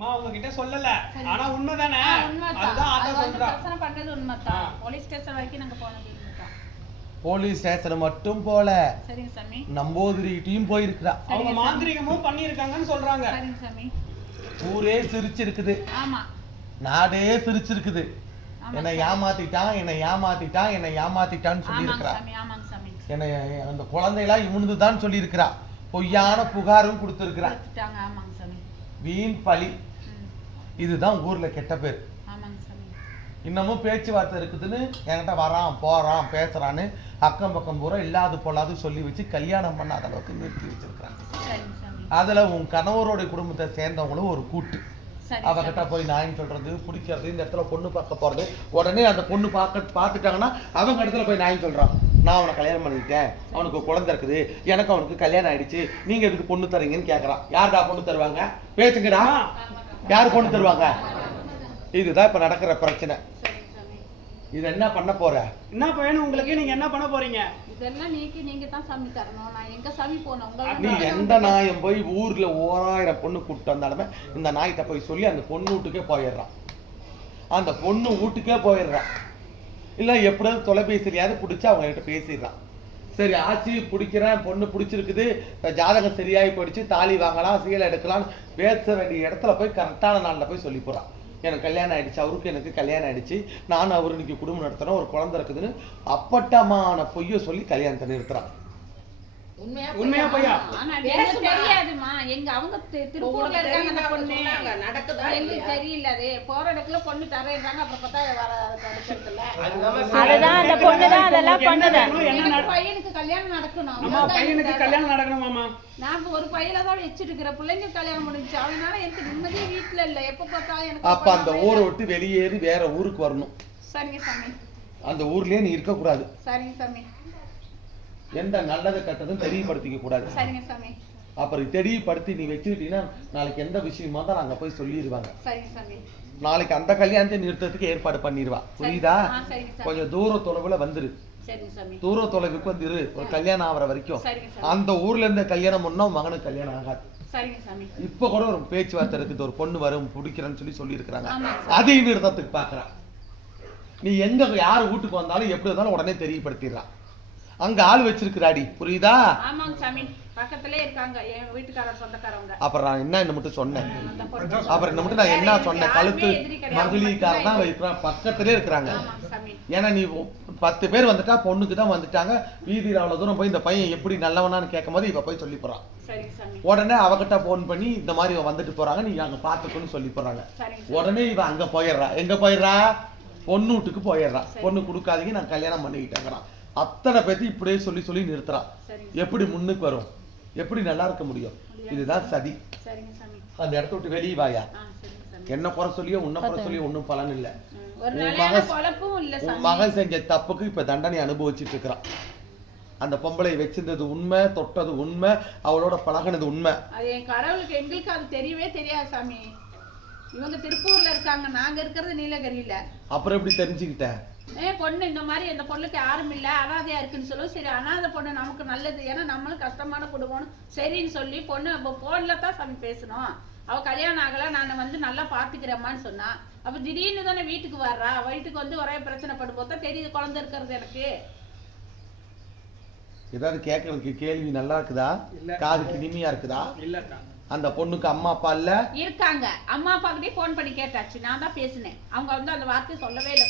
அம்மா உங்ககிட்ட சொல்லல. ஆனா உண்மைதானே. அதுதான் அது அதான் வந்து சொல்றா. பிரச்சனை பண்ணது உண்மைதான். போலீஸ் ஸ்டேஷன் வரைக்கும் நாங்க போனது. போலீஸ் ஸ்டேஷன் மட்டும் போல. சரிங்க சாமி. நம்பூதிரிகிட்டயும் போயிருக்கிறா. அவங்க. மாந்திரிகமும் பண்ணியிருக்காங்கன்னு சொல்றாங்க. சரிங்க சாமி. ஊரே சிரிச்சிருக்குது. ஆமா. நாடே சிரிச்சிருக்குது. என்னை. ஏமாத்திட்டான் என்னை ஏமாத்திட்டான் என்னை ஏமாத்திட்டான்னு சொல்லி ஆமாங்க இருக்கிறா சாமி ஆமாங்க சாமி. என்னை அந்த குழந்தையெல்லாம் இமுந்துதான் சொல்லி இருக்கிறா பொய்யான புகாரும் கொடுத்திருக்கிறா. வீண் பழி. ம். இதுதான் ஊர்ல கெட்ட பேர். இன்னமும் பேச்சுவார்த்தை இருக்குதுன்னு என்கிட்ட வரான் போறான் பேசுறான்னு அக்கம் பக்கம் பூரா இல்லாது பொல்லாது சொல்லி வச்சு கல்யாணம் பண்ணாத அளவுக்கு நிறுத்தி வச்சிருக்கிறாங்க. அதுல உன் கணவரோட குடும்பத்தை சேர்ந்தவங்களும் ஒரு கூட்டு. அவகிட்ட போய் நாயின் சொல்றது பிடிக்கிறது இந்த இடத்துல பொண்ணு பார்க்க போறது உடனே அந்த பொண்ணு பார்க்க பார்த்துட்டாங்கன்னா அவங்க இடத்துல போய் நாயின் சொல்றான். நான் அவனை கல்யாணம் பண்ணிட்டேன். அவனுக்கு குழந்தை இருக்குது. எனக்கு அவனுக்கு கல்யாணம் ஆயிடுச்சு. நீங்க எதுக்கு பொண்ணு தரீங்கன்னு கேக்குறான். யாருடா பொண்ணு தருவாங்க? பேசுங்கடா யார் பொண்ணு தருவாங்க? இதுதான் இப்ப நடக்கிற பிரச்சனை. இது என்ன பண்ண போற? என்ன வேணும் உங்களுக்கு? நீங்க என்ன பண்ண போறீங்க? இதெல்லாம் நீக்கி நீங்க தான் சாமி தரணும். நான் எங்க சாமி போனேன் உங்களை நீ எந்த நாயம் போய் ஊர்ல ஓராயிரம் பொண்ணு கூப்பிட்டு வந்தாலுமே இந்த நாய்கிட்ட போய் சொல்லி அந்த பொண்ணு வீட்டுக்கே போயிடுறான். அந்த பொண்ணு வீட்டுக்கே போயிடுறான். இல்லை எப்படியாவது தொலைபேசியாவது பிடிச்சி அவங்ககிட்ட பேசிடுறான் சரி ஆச்சி பிடிக்கிறேன் பொண்ணு பிடிச்சிருக்குது ஜாதகம் சரியாகி போயிடுச்சு தாலி வாங்கலாம் சீலை எடுக்கலாம் பேச வேண்டிய இடத்துல போய் கரெக்டான நாளில் போய் சொல்லி போகிறான் எனக்கு கல்யாணம் ஆயிடுச்சு அவருக்கு எனக்கு கல்யாணம் ஆயிடுச்சு நான் அவரு இன்னைக்கு குடும்பம் நடத்துகிறோம் ஒரு குழந்தை இருக்குதுன்னு அப்பட்டமான பொய்யை சொல்லி கல்யாணத்தை நிறுத்துறான். உண்மையா தெரியாதுமா எங்க அவங்க திருப்பூர்ல இருக்காங்க அந்த பொண்ணு. எங்களுக்கு தெரியல அது போற இடத்துல பொண்ணு தரேன்றாங்க அப்புறம் பார்த்தா வர தடுக்கிறதுல அதுதான் அந்த அதெல்லாம் பண்ணுது. பையனுக்கு கல்யாணம் நடக்கணும். அம்மா அவ்வளவுதான் பையனுக்கு கல்யாணம் நடக்கணுமாமா நான் ஒரு பையில தான் வச்சிருக்கிற பிள்ளைங்க கல்யாணம் முடிஞ்சு அதனால எனக்கு நிம்மதியே வீட்டுல இல்ல. எப்ப பார்த்தாலும் எனக்கு அப்ப அந்த ஊரை விட்டு வெளியேறி வேற ஊருக்கு வரணும். சரிங்க சாமி. அந்த ஊர்லயே நீ இருக்கக்கூடாது. சரிங்க சாமி. எந்த நல்லது கெட்டதும் தெரியப்படுத்திக்க கூடாது. அப்புறம் தெரியப்படுத்தி நீ வச்சுக்கிட்டீங்கன்னா நாளைக்கு எந்த விஷயமா தான் அங்க போய் சொல்லிடுவாங்க. நாளைக்கு அந்த கல்யாணத்தை நிறுத்தத்துக்கு ஏற்பாடு பண்ணிடுவா. புரியுதா? கொஞ்சம் தூர தொலைவுல வந்துரு. தூர தொலைவுக்கு வந்து இரு ஒரு கல்யாணம் ஆகிற வரைக்கும். அந்த ஊர்ல இருந்து கல்யாணம் உன் மகனுக்கு கல்யாணம் ஆகாது. இப்ப கூட ஒரு பேச்சுவார்த்தை இருக்குது ஒரு பொண்ணு வரும் பிடிக்கிறேன்னு சொல்லி சொல்லியிருக்கிறாங்க. அதையும் நிறுத்தத்துக்கு பாக்குறான் நீ எங்க யார் வீட்டுக்கு வந்தாலும் எப்படி இருந்தாலும் உடனே தெரியப்படுத்திடுறான் அங்க ஆள் வச்சிருக்கிறாடி. புரியுதா? ஆமாங்க சாமி. பக்கத்திலே இருக்காங்க. என் வீட்டுக்காரர் சொந்தக்காரவங்க. அப்புறம் நான் என்ன மட்டும் சொன்னேன்? அப்புறம் இந்த மட்டும் நான் என்ன சொன்னேன்? கழுத்து. மகளிர்காரன் தான் வைக்கிறான். பக்கத்திலே இருக்கிறாங்க. ஏன்னா நீ பத்து பேர் வந்துட்டா பொண்ணுக்கு தான் வந்துட்டாங்க. வீதியில் அவ்வளவு தூரம் போய் இந்த பையன் எப்படி நல்லவனான்னு கேட்கும் போது இவ போய் சொல்லி சாமி. உடனே அவகிட்ட போன் பண்ணி இந்த மாதிரி இவன் வந்துட்டு போறாங்க நீ அங்க பாத்துக்கணும்னு சொல்லி சாமி. உடனே இவன் அங்க போயிடுறா. எங்க போயிடுறா? பொண்ணு வீட்டுக்கு போயிடுறா. பொண்ணு கொடுக்காதீங்க நான் கல்யாணம் பண்ணிக்கிட்டேங்கிறான். அத்தனை பேத்தி இப்படியே சொல்லி சொல்லி நிறுத்துறான் எப்படி முன்னுக்கு வரும்? எப்படி நல்லா இருக்க முடியும்? இதுதான் சதி. சரிங்க சாமி. அந்த இடத்த விட்டு வெளியே வாயா. என்ன குறை சொல்லியோ உன்னை குறை சொல்லியோ ஒன்றும் பலன் இல்லை. உன் மகன் செஞ்ச தப்புக்கு இப்ப தண்டனை அனுபவிச்சுட்டு இருக்கிறான். அந்த பொம்பளை வச்சிருந்தது உண்மை தொட்டது உண்மை அவளோட பழகுனது உண்மை. கடவுளுக்கு எங்களுக்கு அது தெரியவே தெரியாது சாமி. இவங்க திருப்பூர்ல இருக்காங்க. நாங்க இருக்கிறது நீலகிரியில. அப்புறம் எப்படி தெரிஞ்சுக்கிட்ட? ஏ பொண்ணு இந்த மாதிரி அந்த பொண்ணுக்கு யாரும் இல்ல. அனாதையா இருக்குன்னு சொல்லுவோம் சரி அனாதை பொண்ணு நமக்கு நல்லது. ஏன்னா நம்மளும் கஷ்டமான குடும்பம் சரின்னு சொல்லி பொண்ணு அப்போ போன்ல தான் சாமி பேசணும். அவ கல்யாணம் ஆகல. நான் வந்து நல்லா பாத்துக்கிறேம்மான்னு சொன்னா. அப்ப திடீர்னு தானே வீட்டுக்கு வர்றா? வீட்டுக்கு வந்து ஒரே பிரச்சனை படும் போது தான் தெரியுது குழந்தை இருக்கிறது எனக்கு. ஏதாவது கேட்கறதுக்கு கேள்வி நல்லா இருக்குதா? இல்ல. காதுக்கு இனிமையா இருக்குதா? இல்லக்கா அந்த பொண்ணுக்கு அம்மா அப்பா இல்ல? இருக்காங்க. அம்மா அப்பாக்கிட்டே ஃபோன் பண்ணி கேட்டாச்சு. நான் தான் பேசினேன். அவங்க வந்து அந்த வார்த்தையை சொல்லவே இல்லை